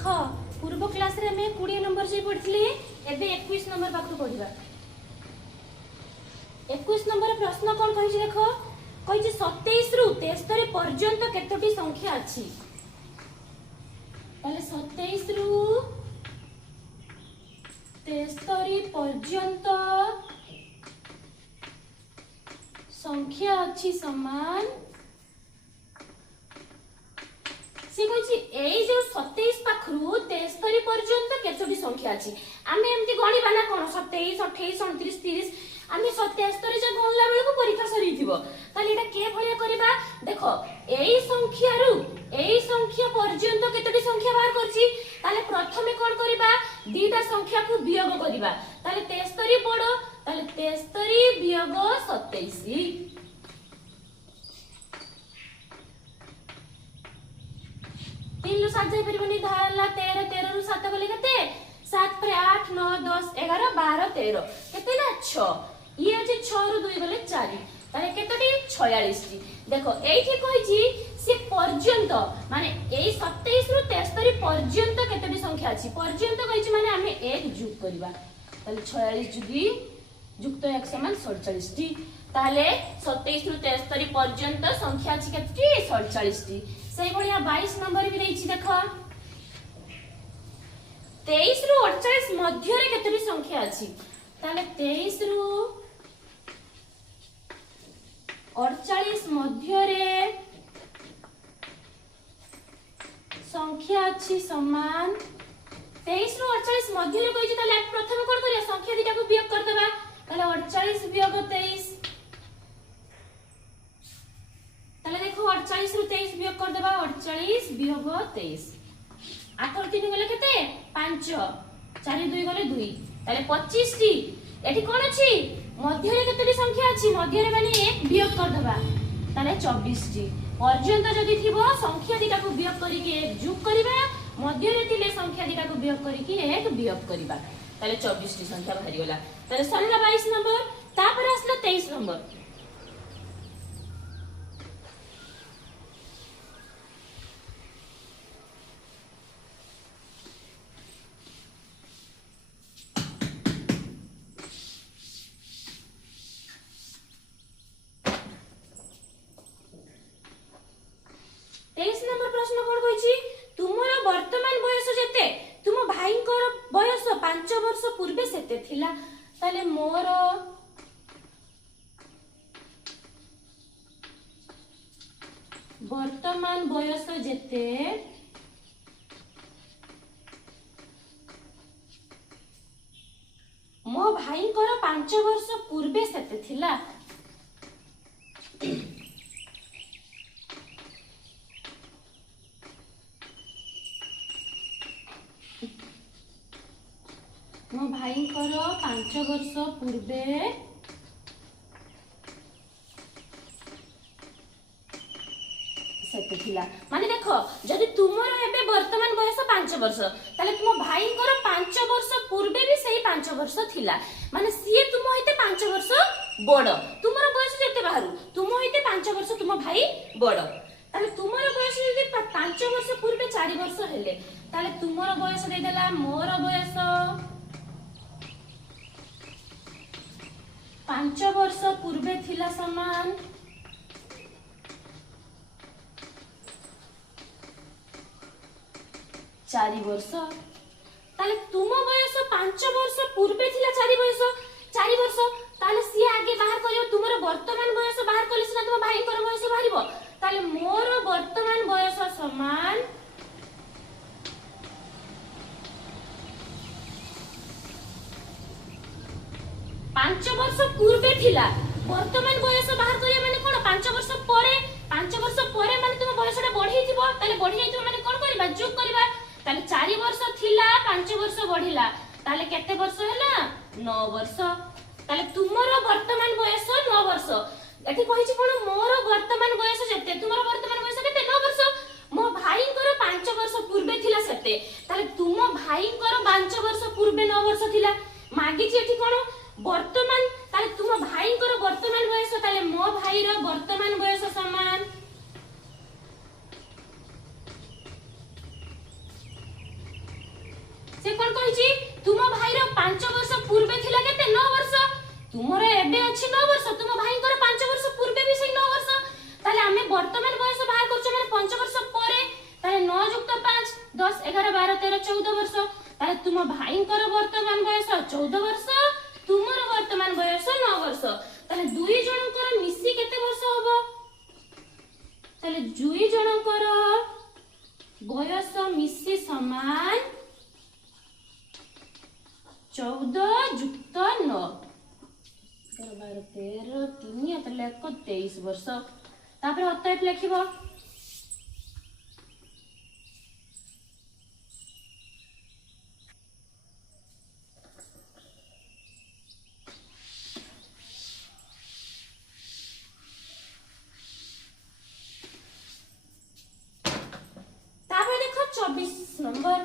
देख पूर्व क्लास रे में 20 नंबर से पढ़िले एबे 21 नंबर पाखु पढ़िबा 21 नंबर प्रश्न कोन कहि देख कहि 27 रु 73 पर्यंत केतोटी संख्या अछि ताले 27 रु 73 पर्यंत संख्या अछि समान से कहि एई जो 27 पाखरु 73 पर्यंत केतोटी संख्या अछि आमे एमती गणिबा ना कोन 27 28 29 30 आमे 77 जे गणला बेल को परीक्षा सरी थिबो ताले एटा के भलिया करिबा देखो एई संख्या पर्यंत केतोटी संख्या बाहर करछि ताले प्रथमे कोन करिबा दीटा संख्या को वियोग करिबा ताले 73 पड़ो ताले 73 वियोग 27 3 रु 7 जाई परिबनी धारला 13 13 रु 7 गले केते 7 पर 8 9 10 11 12 13 केते ना 6 ये अछि 6 रु 2 गले 4 ताले केतोटी 46 टी देखो एठी कहिजी से पर्यंत माने एई 27 रु 73 पर्यंत केतोटी संख्या अछि पर्यंत कहिजी माने हमें 1 जोग करबा ताले 46 जुगी युक्त 1 समान 47 टी ताले 27 रु 73 पर्यंत संख्या अछि केतोटी 47 टी सेही बढिया 22 नंबर भी देछि देखो 23 रु 48 मध्य रे केतोटी संख्या अछि ताले 23 रु 48 मध्य रे संख्या अछि समान 23 रु 48 मध्य रे कहिछि ताले प्रथम कोन करिया संख्या दिटा को वियोग कर देबा ताले 48 वियोग 23 ताले देखो 48 रु 23 वियोग कर देबा 48 वियोग 23 आकर 3 गले केते 5 4 2 गले 2 ताले 25 टी एठी कोन अछि मध्य रे केतेटी संख्या अछि मध्य रे माने 1 वियोग कर देबा ताले 24 टी पर्यंत जदी थिबो संख्या दिटा को वियोग करी के 1 जोग करिबा मध्य रे थिले संख्या दिटा को वियोग करी के 1 वियोग करिबा ताले 24 टी संख्या बाहरी गेला ताले सरला 22 नंबर तापर आसला 23 नंबर पूर्वे सेते थिला ताले मोर वर्तमान बयस जेते मो भाई कर 5 वर्ष पूर्वे सेते थिला मो भाई कर 5 वर्ष पूर्वे सेते थिला माने देखो जदि तुमरो एबे वर्तमान बयस 5 वर्ष ताले तुम भाई कर 5 वर्ष पूर्वे भी सही 5 वर्ष थिला माने सिए तुम होइते 5 वर्ष बड़ तुमरो बयस जेते बाहरु तुम होइते 5 वर्ष तुम भाई बड़ ताले तुमरो बयस जदि 5 वर्ष पूर्वे 4 वर्ष हेले ताले तुमरो बयस दे देला मोर बयस 5 वर्ष पूर्वे थिला समान 4 वर्ष ताले तुम बयस 5 वर्ष पूर्वे थिला 4 वर्ष ताले सी आगे बाहर करियो तुमरो वर्तमान बयस बाहर कले सिना तुम भाई कर बयस बाहरिबो ताले मोर वर्तमान बयस समान 5 वर्ष पूर्वे थिला वर्तमान बयस बाहर करिया माने कोन 5 वर्ष परे माने तुम बयसटा बढ़ी थिबो ताले बढ़ी जाइतो माने कोन करबा जोग करबा ताले 4 वर्ष थिला 5 वर्ष बढ़िला ताले केते वर्ष हैला 9 वर्ष ताले तुमरो वर्तमान बयस 9 वर्ष एठी कहिछि कोन मोर वर्तमान बयस जेते तुमरो वर्तमान बयस केते 9 वर्ष मो भाई कर 5 वर्ष पूर्वे थिला सेते ताले तुम भाई कर 5 वर्ष पूर्वे 9 वर्ष थिला मागी एठी कोन वर्तमान ताले तुम भाई कर वर्तमान बयस ताले मो भाई रो वर्तमान बयस समान कोन कहिची तुम भाई रो 5 वर्ष पूर्वे थिला केते 9 वर्ष तुमरे एबे अछि 9 वर्ष तुम भाई कर 5 वर्ष पूर्वे भी सही 9 वर्ष ताले हमें वर्तमान बयस बाहर करछ माने 5 वर्ष परे ताले 9 + 5 10 11 12 13 14 वर्ष ताले तुम भाई कर वर्तमान बयस 14 वर्ष तुमर वर्तमान बयस 9 वर्ष ताले दुई जनकर मिसी केते वर्ष होबो ताले दुई जनकर बयस मिसी समान 14 + 9 12 13 3 ताले 23 वर्ष तापर अतएव लिखिबो तापर देखो 24 नंबर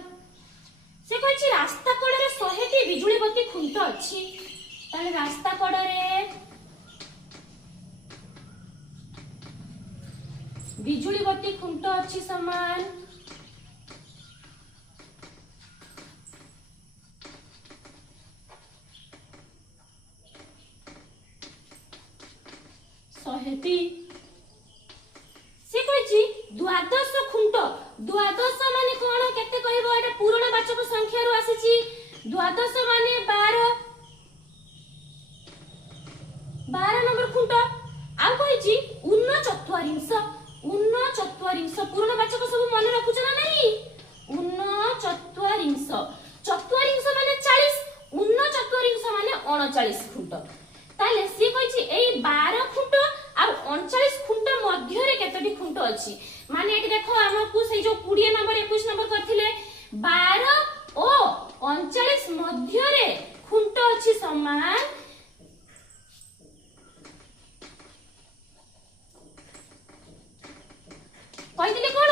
से कहछि रास्ता कड़े 100टी बिजुली बत्ती खुंट अछि ताले रास्ता कड़े बिजुली बत्ती खुंट अछि समान 100टी से कहछि द्वादश खुंट द्वादश माने कोन केते कहबो एटा पूर्णवाचक संख्या रु आसीची द्वादश माने 12 नंबर खुंट आ कहछि 39 पूर्णवाचक सब मन रखुछ ना नहीं 39 माने 40 39 माने 39 खुंट ताले से कहछि एई 12 खुंट आ 39 खुंट मध्य रे केतटी खुंट अछि माने एटी देखो हमकु सेई जो 20 नंबर 21 नंबर करथिले 12 ओ 39 मध्य रे खुंट अछि समान कहिदिले कोन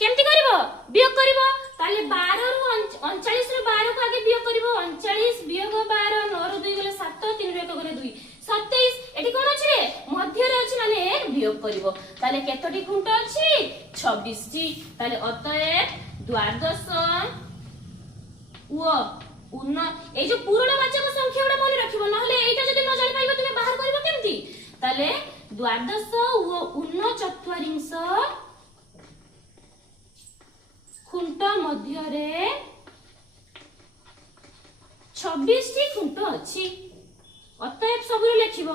केमति करिवो वियोग करिवो ताले 12 रु 39 रु 12 को आगे वियोग करिवो 39 वियोग 12 9 रु 2 गेले 7 3 रु 1 गेले 2 27 एटी कोन अछि रे मध्य रे अछि माने 1 वियोग करिवो ताले केतटी खुंट अछि 26 टी ताले अतएव द्वादश व उन्न ए जो पूर्णवाचक संख्या उडा मन रखिबो नहले एटा जदि न जानि पाइबो तुमे बाहर करिवो केमति ताले द्वादश व 39 खुंट मध्य रे 26 टी खुंट अछि अतएव सबरु लिखिबो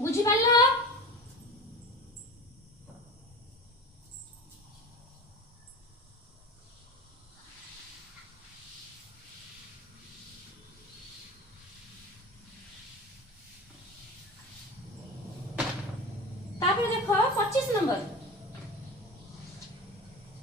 बुझि पालो तापर देखो 25 नंबर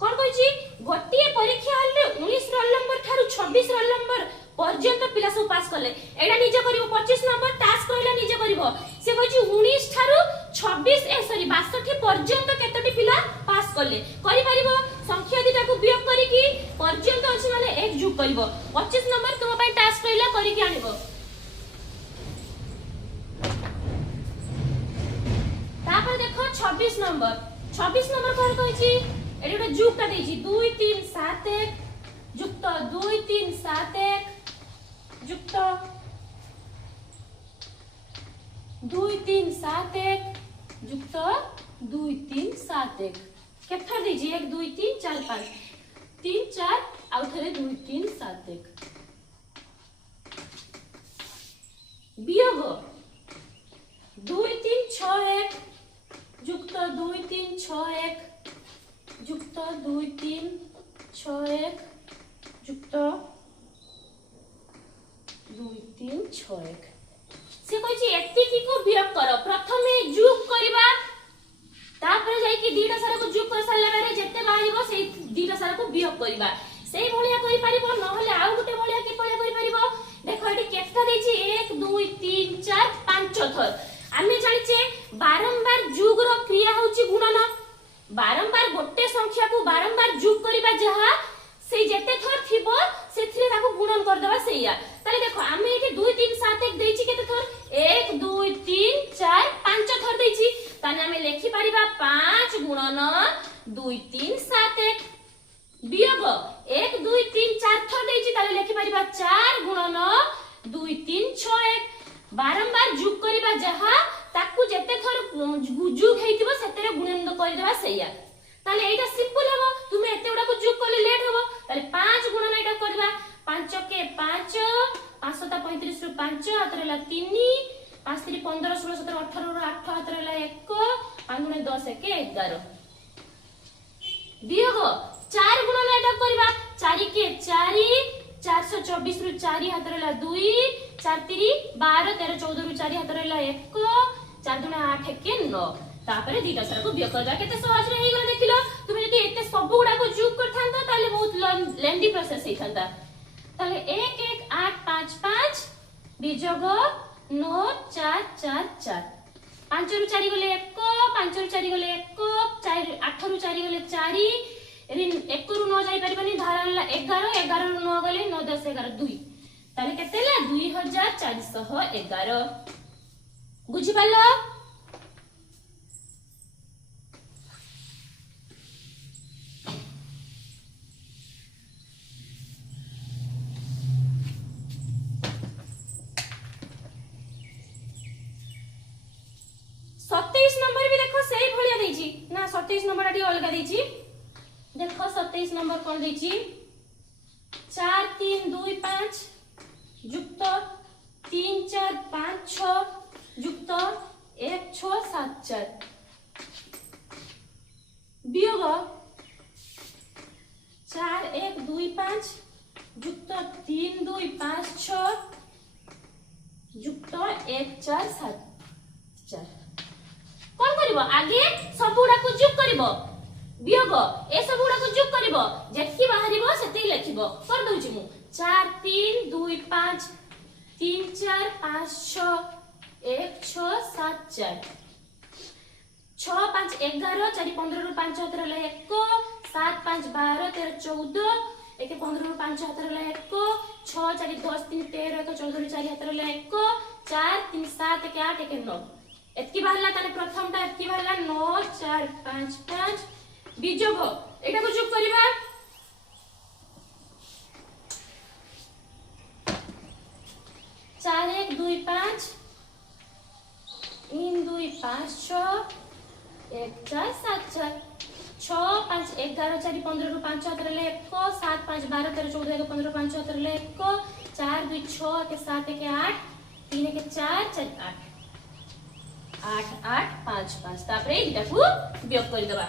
कोन कहिछि गोटिए परीक्षा हल्ले 19 roll number Tharu 26 roll number पर्यंत पिला सब पास करले एडा निजे करिवो 25 नंबर टास्क कहला निजे करिवो से कहिछि 19 थारु 26 62 पर्यंत केतटी पिला पास करले करि परिवो संख्या दिटा को वियोग करी कि पर्यंत अछि माने एक जुग करिवो 25 नंबर तुम पय टास्क कहला करी कि आनिबो तापर देखो 26 नंबर कोन कहिछि एडी गोटे जुगटा देछि 2 3 7 1 जुक्त 2 3 7 1 जुक्त 2 3 7 1 जुक्त 2 3 7 1 केथर देछि 1 2 3 4 5 3 4 आउ थरे 2 3 7 1 वियोग 2 3 6 1 जुक्त 2 3 6 1 जुक्त 2 3 6 1 जुक्त 2 3 6 1 से कहिछि एतिकी को वियोग कर प्रथमे जुग करबा तापर जाई कि दीटा सारा को जुग कर साला बारे जत्ते बाहिबो से दीटा सारा को वियोग करबा सेई भलिया करि परिबो न होले आउ गुटे भलिया कि भलिया करि परिबो देखो एटी केतटा देछि 1 2 3 4 5 थर आमे जानिचे बारंबार जुग रो क्रिया होची गुणन बारंबार गोटे संख्या को बारंबार जुग करबा जहा से जेते थर थिबो सेथिरे ताको गुणन कर देबा सेया ताले देखो आमे एठी 2 3 7 1 देछि केते थर 1 2 3 4 5 थर देछि ताने आमे लेखि परिबा 5 गुणन 2 3 7 1 वियोग 1 2 3 4 थर देछि ताले लिखि परिबा 4 गुणन 2 3 6 1 बारंबार जुग करिबा जहा ताकू जेते थर जुग हेतिबो सेतेरे गुणन करि देबा सैया ताले एटा सिंपल हबो तुमे एते उडा को जुग करले लेट हबो ताले 5 गुणन एटा करबा 5 के 5 5 7 35 रु 5 हातरेला 3 5 3 15 16 17 18 रु 8 हातरेला 1 5 गुणे 10 के 11 वियोग 4 गुणन एटा करबा 4 के 4 424 रु 4 हातरेला 2 4 3 12 13 14 रु 4 हातरेला 1 4 दुना 8 के 9 तापरे दीटा सारा को वियोग करबा केते सहज रे हेगला देखिलो तुमे जदी एते सब गुडा को जुग करथांता ताले बहुत लेंदी प्रोसेस हेथांता ताले 1 1 8 5 5 वियोग 9 4 4 4 5 रु 4 गले 1 5 रु 4 गले 1 4 8 रु 4 गले 4 1 रु 9 जाई परबनी धारला 11 11 रु 9 गले 9 10 11 2 ताले केतेला 2411 बुझी पालो 27 नंबर भी देखो सही भलिया देछि ना 27 नंबर आटी अलगा देछि देखो 27 नंबर कोन देछि 4 3 2 5 युक्त 3 4 5 6 युक्त 1 6 7 4 वियोग 4 1 2 5 युक्त 3 2 5 6 युक्त 1 4 7 4 कोन करिवो आगे सब गुडा को जुग करिवो वियोग ए सब गुडा को जुग करिवो जेति बाहरिवो सेति लिखिवो कर दउछि मु 4 3 2 5 3 4 5 6 1 6 7 4 6 5 11 4 15 रु 5 हाथ रहला 1 7 5 12 13 14 1 15 रु 5 हाथ रहला 1 6 4 10 3 13 1 14 रु 4 हाथ रहला 1 4 3 7 1 8 1 9 एतकी बाहरला ताने प्रथम ता एतकी बाहरला 9 4 5 5 वियोग एटा को जुग करिबा 4 1 2 5 3 2 5 6 1 4 7 4 6 5 11 4 15 रु 5 हाथ रहले 1 7 5 12 13 14 1 15 5 हाथ रहले 1 4 2 6 के 7 के 8 3 के 4 4 8 8 8 5 5 तापरे इटा को वियोग कर देबा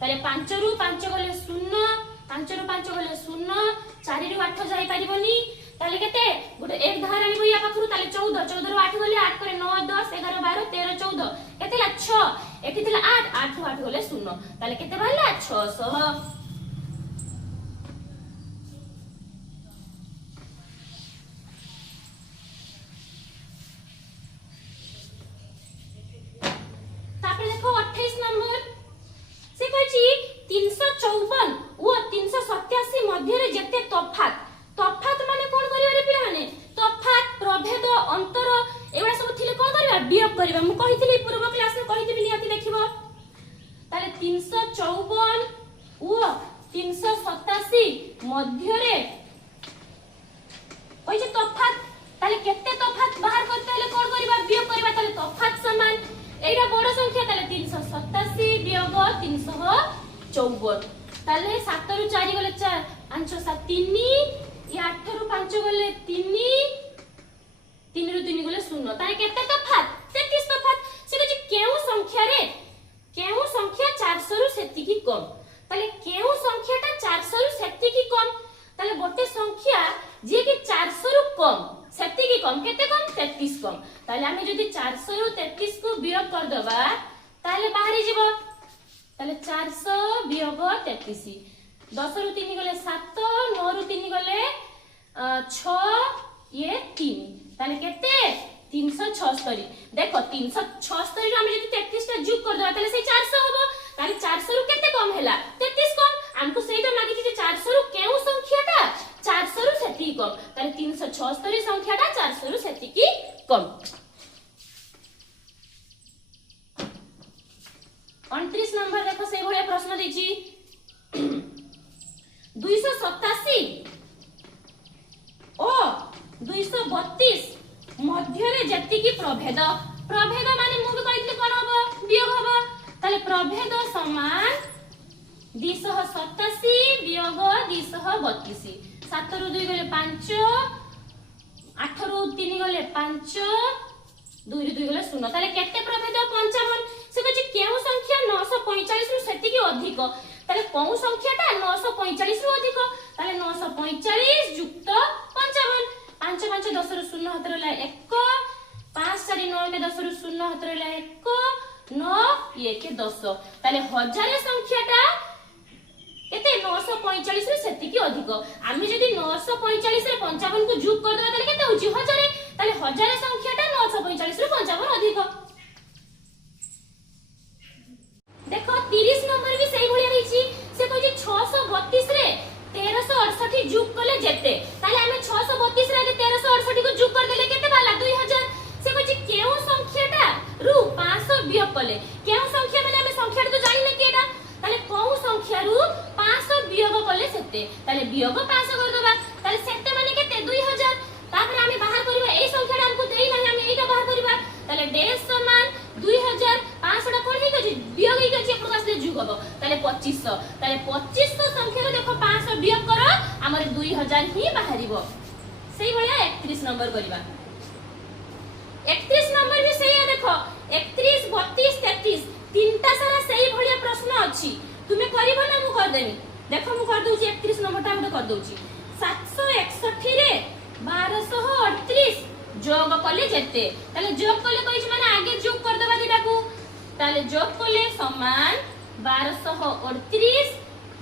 ताले 5 रु 5 गले 0 5 रु 5 गले 0 4 रु 8 जाई परिबनी ताले केते गुटे एक धार आनी या पाखरु ताले 14 14 रु 8 गले 8 करे 9 10 11 12 13 14 केतेला 6 एठी थिला 8 8 रु 8 गले 0 ताले केते बाहला 600 मध्यरे ओइ जे तफात ताले केते तफात बाहर करते ले कोन करबा वियोग करबा ताले तफात समान एटा बड़ संख्या ताले 387 वियोग 354 ताले 7 रु 4 गले 4 5 7 3 या 8 रु 5 गले 3 3 रु 3 गले 0 ताले केते तफात 33 तफात से जे केउ संख्या 400 रु सेति की कम ताले केउ संख्याटा 400 रु सेति की कम ताले गोटे संख्या जे कि 400 रु कम सेति की कम केते कम 33 कम ताले हमें जदी 400 रु 33 को वियोग कर दबा ताले बाहरी जीवो ताले 400 वियोग 33 10 रु 3 गले 7 9 रु 3 गले 6 ये 3 ताले केते 376 देखो 376 रे हमें जदी 33 टा जोग कर दबा ताले से 400 होबो ताले 400 रु केते कम हैला 33 कम हमको सेटा मागी जे 400 रु केउ संख्याटा 400 रु सेति कम ताले 376 संख्याटा 400 रु सेति की कम 29 नंबर देखो से भलिया प्रश्न ଦେଇଛି 287 ଓ 232 ମଧ୍ୟରେ ଯେତିକି ପ୍ରଭେଦ ମାନେ ମୁଁ ବି କହିଥିଲି କଣ ହବ ବିয়োଗ ହବ ତାହେଲେ ପ୍ରଭେଦ ସମାନ 287 ବିয়োଗ 232 7 ରୁ 2 গলে 5 8 ରୁ 3 গলে 5 2 ରୁ 2 ଗଲେ 0 তাহলে কেতে প্রভেদ 55 সে কইছি কেউ সংখ্যা 945 ରୁ সেতিকি ଅଧିକ তাহলে কোন সংখ্যাটা 945 ରୁ ଅଧିକ তাহলে 945 যুক্ত 55 5 5 10 ରୁ 0 হাতে রইলা 1 5 4 9 में 10 ରୁ 0 ହାତ ରହିଲା 1 9 1 10 ତାହେଲେ ହଜାରେ ସଂଖ୍ୟାଟା କେତେ 945 ରୁ ସେତିକି ଅଧିକ ଆମେ ଯଦି 945 ରେ 55 କୁ যোগ করদବା ତାହେଲେ କେତେ होची ହଜାରେ ତାହେଲେ ହଜାରେ ସଂଖ୍ୟାଟା 945 ରୁ 55 ଅଧିକ देखो 30 नंबर भी सही भलिया रहिची से कहै 632 रे 1368 যোগ করলে যেতে তাহলে আমি 632 রে আগে 1368 को যোগ कर देले केते बाला 2000 से कहै केउ संख्याटा रु 500 वियोग कले केउ संख्या माने हम संख्याटा तो जानि न केटा ताले कोउ संख्या रु 500 वियोग कले सेते ताले वियोग 500 कर दबा ताले सेते माने केते 2000 तापर हम बाहर करबा ए संख्याटा हमको देई नाही हम एटा बाहर करबा ताले डेस समान 2000 500 टा कोन हे गछि वियोग हे गछि अपन पास जुग हबो ताले 2500 ताले 2500 संख्या रो देखो 500 वियोग करो हमर 2000 ही बाहरिबो सेही भलिया 31 नंबर करबा 31 नंबर भी सही है देखो 31 32 33 तीनटा सारा सही भलिया प्रश्न अछि तुमे करिबो ना मु कर देनी देखो मु कर दोची 31 नंबर टा हम कर दोची 761 रे 1238 जोग कले जेते ताले जोग कले कहिछ माने आगे जोग कर देबा दिटा को ताले जोग कले समान 1238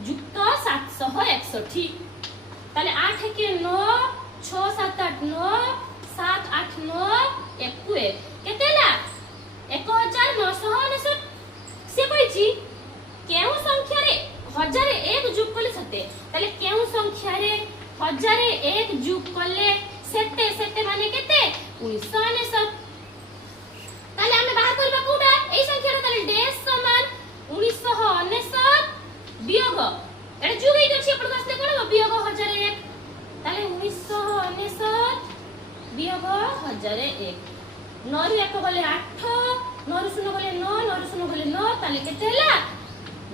युक्त 761 ताले 8 के 9 6 7 8 9 7 8 9 21 केतेला 1999 से कहिछि केउ संख्या रे 1001 जोग कले सते ताले केउ संख्या रे 1001 जोग कले सेते सेते माने केते 1999 ताले हम बाहर करबा कोडा ए संख्या रे ताले डेस समान 1999 वियोग एटा जोग हे गछि अपन पास कोन वियोग 1001 ताले 1999 वियोग 1001 9 ରୁ 1 গলে 8 9 ରୁ 0 गले 9 9 ରୁ 0 गले 9 ताले केते हला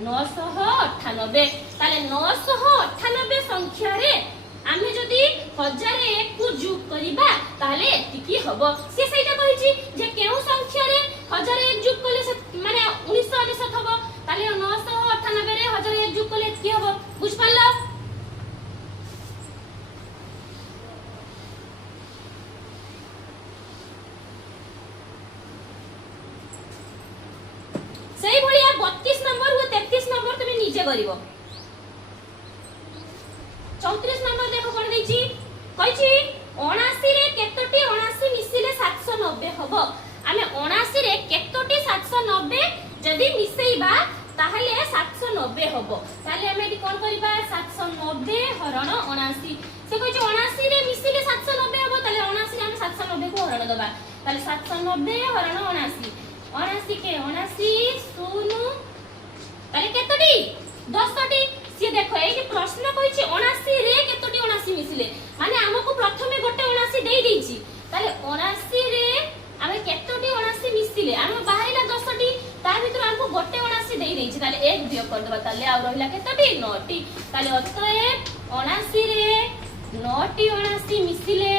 998 ताले 998 संख्या रे आमे जदी 1001 को जोग करिबा ताले एतिकी हबो से सेटा कहिछि जे केउ संख्या रे 1001 जोग कले माने 1999 हबो ताले 998 रे 1001 जोग कले एतिकी हबो बुझ पालो सही भलिया 32 नंबर और 33 नंबर तुम नीचे करिवो 34 नंबर देखो कोन दैछि कहिछि 79 रे केतोटी 79 मिसिले 790 हबो आमे 79 रे केतोटी 790 जदी मिसेइबा ताहले 790 हबो ताहले हम एटी कोन करिबा 790 हरण 79 से कहिछि 79 रे मिसिले 790 हबो ताहले 79 रे हम 790 को हरण दबा ताहले 790 हरण 79 79 के 79 शून्य ताले केतोटी 10टी से देखो ए जे प्रश्न कहिछि 79 रे केतोटी 79 मिसिले माने हमको प्रथमे गोटे 79 देई देछि ताले 79 रे आमे केतोटी 79 मिसिले हम बाहरिला 10टी ता भीतर हमको गोटे 79 देई देछि ताले एक वियोग कर दबा ताले आ रहिला केतोटी 9टी ताले अतएव 79 रे 9टी 79 मिसिले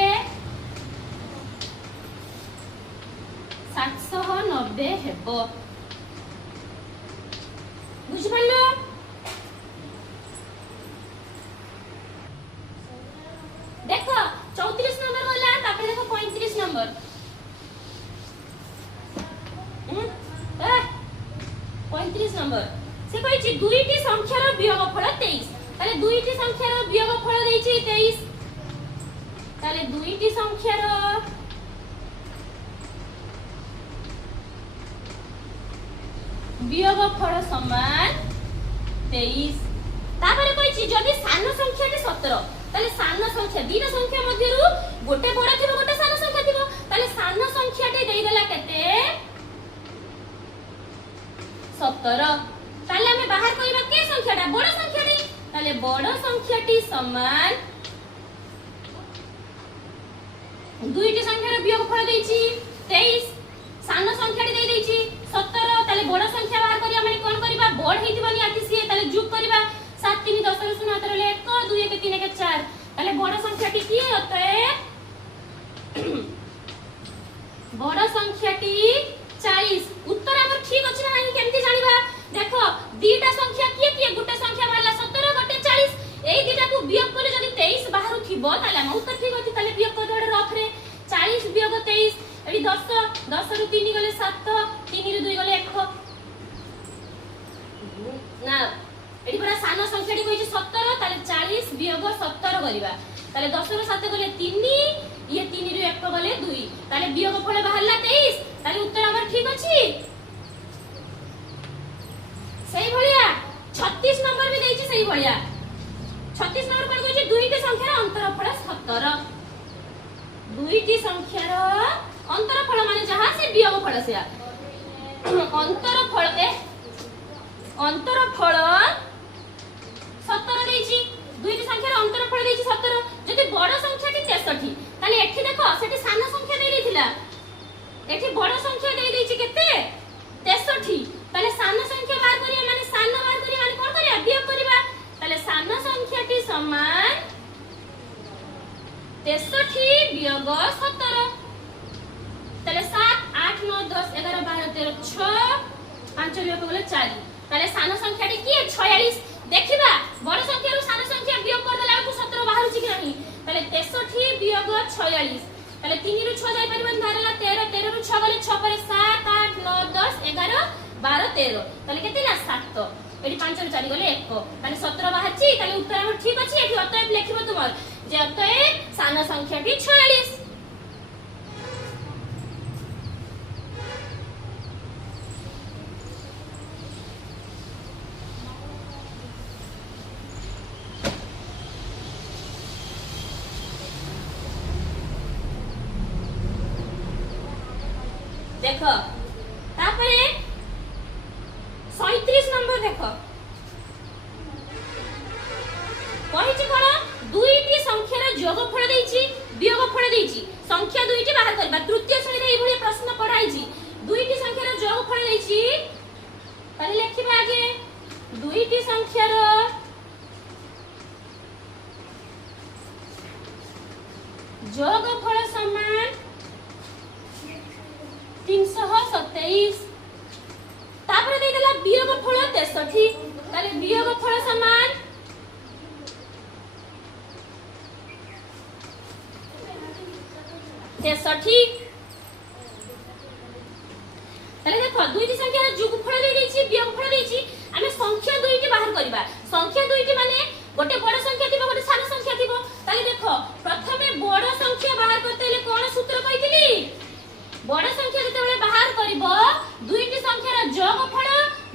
790 हेबो बुझ पालो देखो 34 नंबर होला तापर देखो 35 नंबर 35 नंबर से कहिछि दुईटी संख्यार वियोगफल 23 ताले दुईटी संख्यार वियोगफल देछि 23 ताले दुईटी संख्यार वियोगफल समान 23 तापर कहिछि जदी सानो संख्याटी 17 ताले सानो संख्या दीटा संख्या मध्यरु गोटे बड़ थिबो गोटे सानो संख्या थिबो ताले सानो संख्याटी देई देला केते 17 তাহলে আমি বাহার করিবা কে সংখ্যাটা বড় সংখ্যাটি তাহলে বড় সংখ্যাটি সমান দুইটি সংখ্যার বিয়োগফল দেইছি 23 সান সংখ্যাটি দেই দেইছি 17 তাহলে বড় সংখ্যা বাহার করিয়া মানে কোন করিবা বড় হেইতিবনি আতি সিয়ে তাহলে যোগ করিবা 7 3 10 র 0 17 1 2 1 3 1 4 তাহলে বড় সংখ্যাটি কি অতএব বড় সংখ্যাটি 40 উত্তর আমার ঠিক আছে না নাই কেমতি জানিবা দেখো দুইটা সংখ্যা কি গোটে সংখ্যা বাহারলা 17 গোটে 40 এই দুইটাକୁ বিয়োগ করে যদি 23 বাহারু থিবো তাহলে আমার উত্তর ঠিক আছে তাহলে বিয়োগ করে দেড় রফ রে 40 বিয়োগ 23 এটি 10 10 রু 3 গলে 7 3 রু 2 গলে 1 না এটি পুরা সান সংখ্যাটি কইছে 17 তাহলে 40 বিয়োগ 17 করিবা তাহলে 10 রু 7 গলে 3 ইয়ে 3 রু 1 গলে 2 তাহলে বিয়োগ ফল বাহারলা 23 তাহলে উত্তর আমার ঠিক আছে সেই ভলিয়া 36 নম্বর भी দেইছি সেই ভলিয়া 36 নম্বর কোন কইছে দুইটি সংখ্যার অন্তরফল 17 দুইটি সংখ্যার অন্তরফল মানে যাহা সে বিয়োগ ফল সে অন্তরফল 17 দেইছি দুইটি সংখ্যার অন্তরফল দেইছি 17 যদি বড় সংখ্যাটি 63 তাহলে এଠି দেখো সেটি সান সংখ্যা দেই দিছিলা এଠି বড় সংখ্যা দেই দেইছি কেতে 63 তাহলে সান সংখ্যা বার করিয়া মানে সান বার করিয়া মানে কোন করিয়া বিয়োগ করিবা তাহলে সান সংখ্যাটি সমান 63 বিয়োগ 17 তাহলে 7 8 9 10 11 12 13 6 5 বিয়োগ করলে 4 তাহলে সান সংখ্যাটি কি 46 দেখিবা বড় সংখ্যাରୁ সান সংখ্যা বিয়োগ করলে লাগু 17 বাহারুছি কি নাই তাহলে 63 বিয়োগ 46 তাহলে 3 রু 6 যাই পারিবন ধারলা 13 13 রু 6 গলে 6 পরে 7 8 9 10 11 12 13 তাহলে কেতে না 7 এটি 5 রু 4 গলে 1 তাহলে 17 বাহারছি তাহলে উত্তর আমার ঠিক আছে এটি অতএব লিখিব তোমার যে অতএব সান সংখ্যাটি 46 देखो तापरे 37 नंबर देखो কইছি কোন দুইটি সংখ্যার যোগফল দেইছি বিয়োগফল দেইছি সংখ্যা দুইটি বাহার করবা তৃতীয় শ্রেণীতে এই ভଳି প্রশ্ন পড়াইছি দুইটি সংখ্যার যোগফল দেইছি তাহলে লিখিবা আগে দুইটি সংখ্যার যোগফল সমান 327 তারপরে দেই দিলা বিয়োগফল 63 তাহলে বিয়োগফল সমান 63 তাহলে দেখো দুইটি সংখ্যার যোগফল দেই দিছি বিয়োগফল দেইছি আমি সংখ্যা দুইটি বাহার করিবা সংখ্যা দুইটি মানে গোটে বড় সংখ্যা দিব গোটে সান সংখ্যা দিব তাহলে দেখো প্রথমে বড় সংখ্যা বাহার করতে হলে কোন সূত্র কইতিলি বড় সংখ্যা যেতেবেলে বাহার করিব দুইটি সংখ্যার যোগফল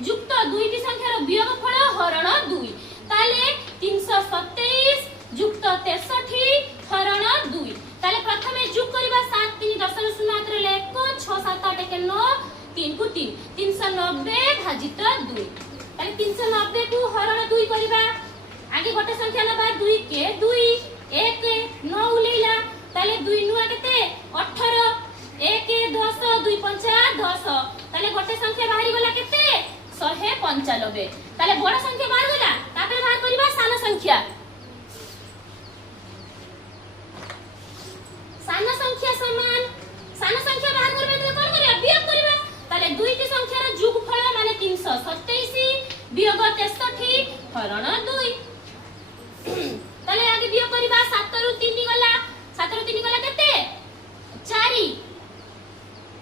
যুক্ত দুইটি সংখ্যার বিয়োগফল হরণ 2 তাহলে 327 যুক্ত 63 হরণ 2 তাহলে প্রথমে যোগ করিবা 7 3 10 র 0 হাতরে লেখ 6 7 8 1 9 3 को 3 390 भाजित 2 তাহলে 390 को হরণ 2 করিবা আগে গোটে সংখ্যা নবা 2 কে 2 1 9 উলেইলা তাহলে 2 নুয়া কেতে 18 1 10 2 5 10 তাহলে গোটে সংখ্যা বাহারি গলা কেতে 195 তাহলে বড় সংখ্যা বাহার গলা তারপরে বাহার করিবা সান সংখ্যা সমান সান সংখ্যা বাহার করবে তো কোন করিবা বিয়োগ করিবা তাহলে দুইটি সংখ্যার যোগফল মানে 327 বিয়োগ 63 হরণ 2 তাহলে আগে বিয়োগ করিবা 7 রু 3 গলা 7 রু 3 গলা কেতে 4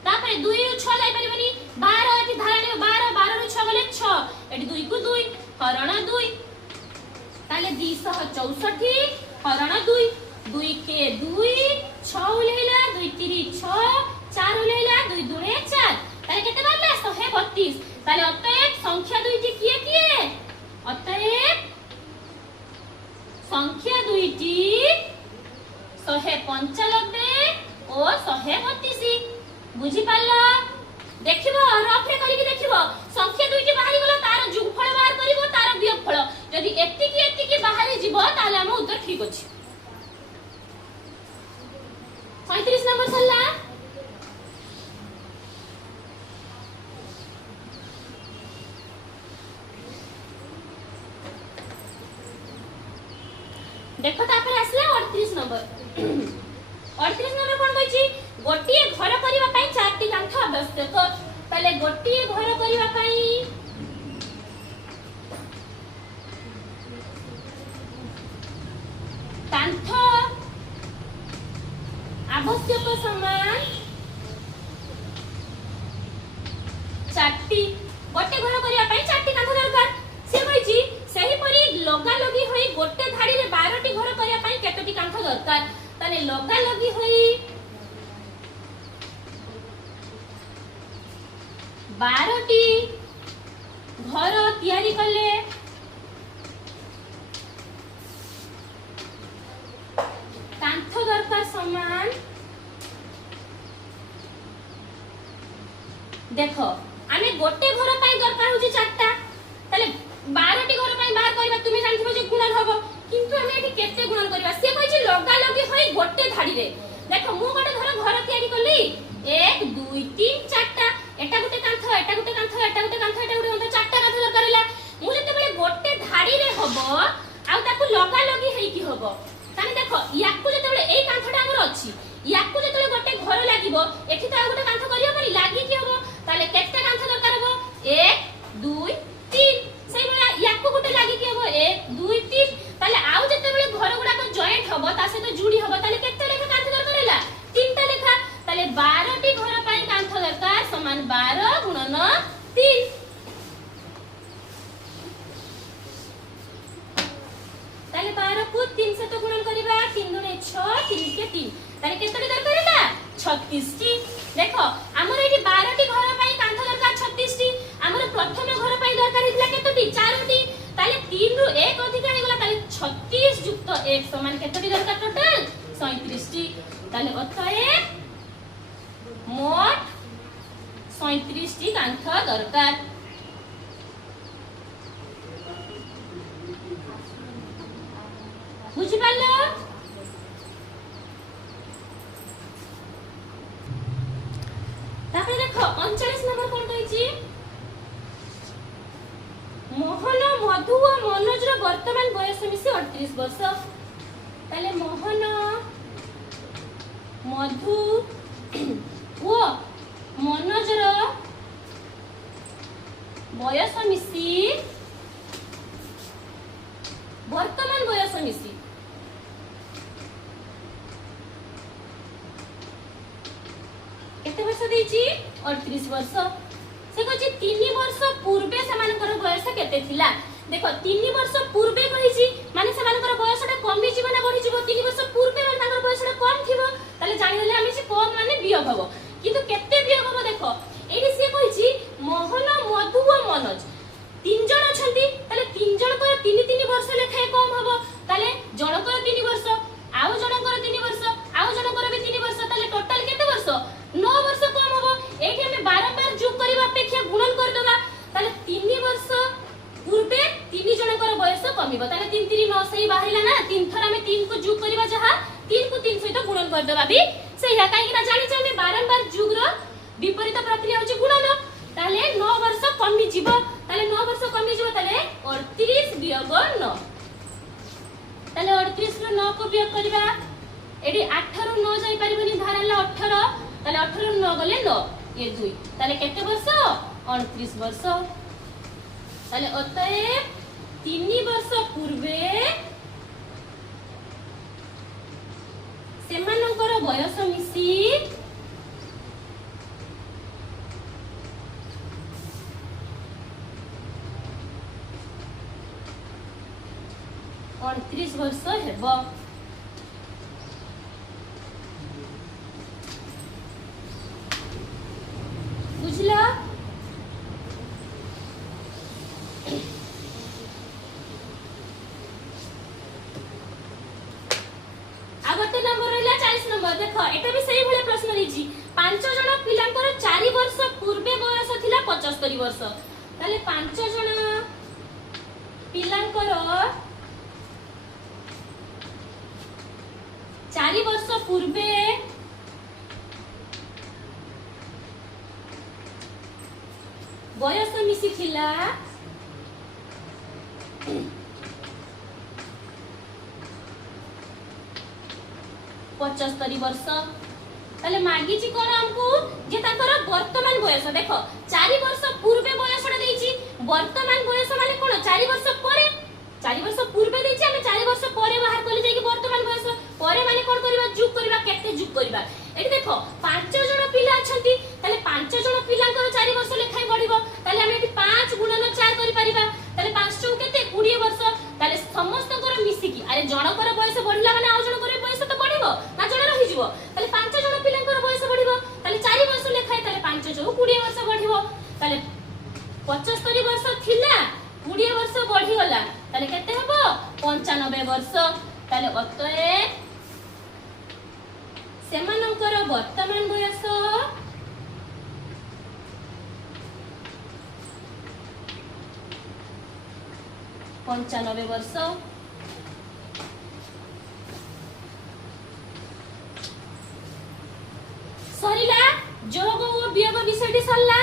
তারপরে 2 রু 6 যাই পারিবনি 12 এটি ধারা নেব 12 12 রু 6 গলে 6 এটি 2 को 2 হরণ 2 তাহলে 264 হরণ 2 2 के 2 6 উলেইলা 2 3 6 4 উলেইলা 2 2 4 তাহলে কেতে বারলা 132 তাহলে অতএব সংখ্যা দুইটি কিয়ে কিয়ে অতএব সংখ্যা দুইটি 195 ও 132 বুঝি পারলা দেখিব রফরে করিকি দেখিব সংখ্যা দুইটি বাহারি গলা তার যোগফল देखो तापर आसला 38 नंबर 38 नंबर कोन कहछि गोटिए घर करिवा पई चारटी कांथ आवश्यक पहले गोटिए घर करिवा पई कांथ आवश्यक समान चारटी गोटे घर करिया पई चारटी कांथ दरकार से कहछि सही परी लगा लगी होई गोटे धाड़ी रे 12 टी घर करिया पई केतोटी कांथ दरकार ताले लगा लगी होई 12 टी घर तयारी कले कांथ दरकार समान देखो आमे गोटे घर पई दरकार होची चारटा ताले 12 टी घर पई बाहर करबा तुमे जानथिबो जे गुणन हबो किंतु आमे एठी केते गुणन करबा से कहछि लगा लगी होई गोटे धाड़ी रे देखो मु गोटे घर तयारी करली 1 2 3 चारटा एटा गोटे कांथ एटा गोटे कांथ एटा गोटे कांथ एटा गोटे कांथ चारटा कांथ दरकार होला मु जते बेले गोटे धाड़ी रे हबो आ ताकू लगा लगी हेई की हबो ताने देखो याकू जते बेले एई कांथटा हमर अछि याकू जते गोटे घर लागिबो एठी त गोटे कांथ करियो परी लागि की हबो ताले केते कांथ दरकार हबो 1 2 3 सेई बला याकू गोटे लागि की हबो 1 2 3 ताले आउ जते बेले घर गुडा को जॉइंट हबो ता से तो जुडी हबो ताले केते लेखा कांथ दरकार हैला तीनटा लेखा ताले 12 टी घर पई कांथ दरकार समान 12 गुणन 3 ताले 12 को 3 से तो गुणन करिबा 3 गुणे 6 3 के 3 ताले केतोटी दरकार हैला 36 टी देखो हमर एठी 12 टी घर पई कांथ दरकार 36 टी हमर प्रथम घर पई दरकार हितला केतोटी 4 टी ताले 3 रु 1 अधिक आइ गला ताले 36 युक्त 1 समान केतोटी दरकार टोटल 37 टी ताले अतए मोट 37 टी कांथ दरकार बुझि पालो तापर देखो 39 नंबर कोन कहछि मोहन मधु और मनोज रो वर्तमान बयस मिसी 38 वर्ष ताले मोहन मधु ओ मनोज रो बयस मिसी वर्तमान बयस मिसी केते वर्ष देछि 38 वर्ष से कहछि 3 वर्ष पूर्वे समानकर बयस केते थिला देखो 3 वर्ष पूर्वे कहिछि माने समानकर बयसटा कमी जीवन बढ़ी जीवो 3 वर्ष पूर्वे माने ताकर बयसटा कम थिबो ताले जानि देले आमे जे कम माने वियोग हबो किंतु केते वियोग हबो देखो एठी से कहिछि मोहन मधु और मनोज 3 जण अछंती ताले 3 जण को 3 वर्ष लेखाए कम हबो ताले जणकर 3 वर्ष आउ जणकर 3 वर्ष आउ जणकर भी 3 वर्ष ताले टोटल केते वर्ष 9 वर्ष कम हबो एठी हमें बारंबार जोग करबा अपेक्षा गुणन कर देबा ताले 3 वर्ष पूर्वे 3 जणकर बयस कमिबो ताले 3 3 9 सही बाहिला ना 3 थर हमें 3 को जोग करबा जहा 3 को 3 सहित गुणन कर देबा भी सही है काहे कि ना जानि छै हमें बारंबार जोग रो विपरीत प्रक्रिया होची गुणन ताले 9 वर्ष कमी जीवो ताले 9 वर्ष कमी जीवो ताले 38 वियोग 9 ताले 38 रो 9 को वियोग करबा एडी 8 रो 9 जाई परिबनी धारला 18 ताले 18 रो 9 गले 9 ये 2 ताले केते वर्ष 29 वर्ष ताले अतएव 3 वर्ष पूर्वे सेमानकर बयस मिसी 38 वर्ष हेबो बुझला आगते नंबर रहला 40 नंबर देखो एटा भी सही भले प्रश्न दिछि 5 जण पिलांकर 4 वर्ष पूर्वे बयस थिला 75 वर्ष ताले 5 जण पिलांकर 4 वर्ष पूर्वे बयस मिसी थिला 75 वर्ष ताले मागिची कोन हमकु जे ताकर वर्तमान बयस देखो 4 वर्ष पूर्वे बयसटा देछि वर्तमान बयस माने कोन 4 वर्ष परे 4 वर्ष पूर्वे देछि हम 4 वर्ष परे बाहर कले जाई कि वर्तमान बयस परे माने कोन करबा जुग करबा केते जुग करबा एठी देखो 5 जण पिला अछंती ताले 5 जण पिलांकर 4 वर्ष लेखाय बढ़िबो ताले हम एठी 5 गुणन 4 करि परिबा ताले 5 चौ केते 20 वर्ष ताले समस्त कर मिसी की अरे जणकर बयस बढ़िला माने आ जणकर बयस तो बढ़िबो ना जण रहि जिवो ताले 5 जण पिलांकर बयस बढ़िबो ताले 4 वर्ष लेखाय ताले 5 चौ 20 वर्ष बढ़िबो ताले 75 वर्ष थिला 20 वर्ष बढ़ी गला ताले केते हबो 95 वर्ष ताले अतए सेमानकर वर्तमान बयस 95 वर्ष सरिला जोग ओ वियोग विषयटी सरला।